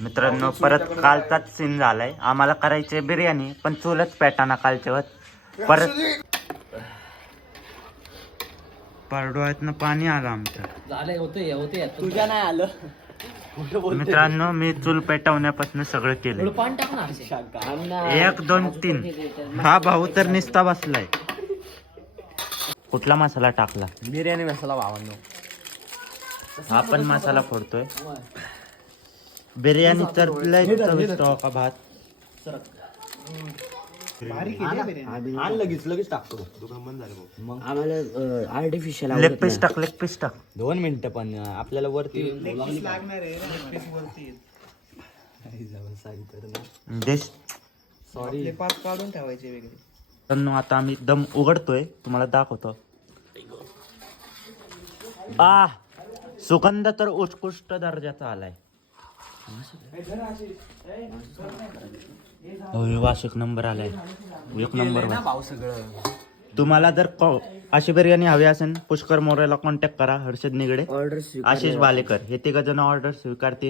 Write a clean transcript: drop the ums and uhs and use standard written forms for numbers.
मित्रांनो परत कालचाच सीन झालाय. आम्हाला करायचे बिर्याणी पण चुलच पेटाना कालच्यावर. परत परडोळ्यातनं पाणी आलं आमच्या. झालंय होते तुझ्या नाही आलं. मित्रांनो मी चूल पेटवण्यापासून सगळं केलं. पाणी टाक ना. 1 2 3. हा भाऊ तर निस्ता बसलाय. कुठला मसाला टाकला? बिर्याणी मसाला भावांनो. हा पण मसाला फोडतोय. बिर्याणी तर लय चविष्ट हो का भात. आण लगेच टाकतो. मग आम्हाला आर्टिफिशियल लेग पीस टाक. 2 मिनिटं पण आपल्याला वरती डिश सॉरी काढून ठेवायचे वेगळे. तर आता आम्ही दम उघडतोय, तुम्हाला दाखवतो. सुगंध तर उत्कृष्ट दर्जाचा आलाय. वास 1 नंबर आलाय. 1 नंबर भाऊ सगळं. तुम्हाला जर अशी बिर्याणी हवी असेल पुष्कर मोरेला कॉन्टॅक्ट करा. हर्षद निगडे, ऑर्डर आशिष बालेकर हे 3 जण ऑर्डर स्वीकारतील.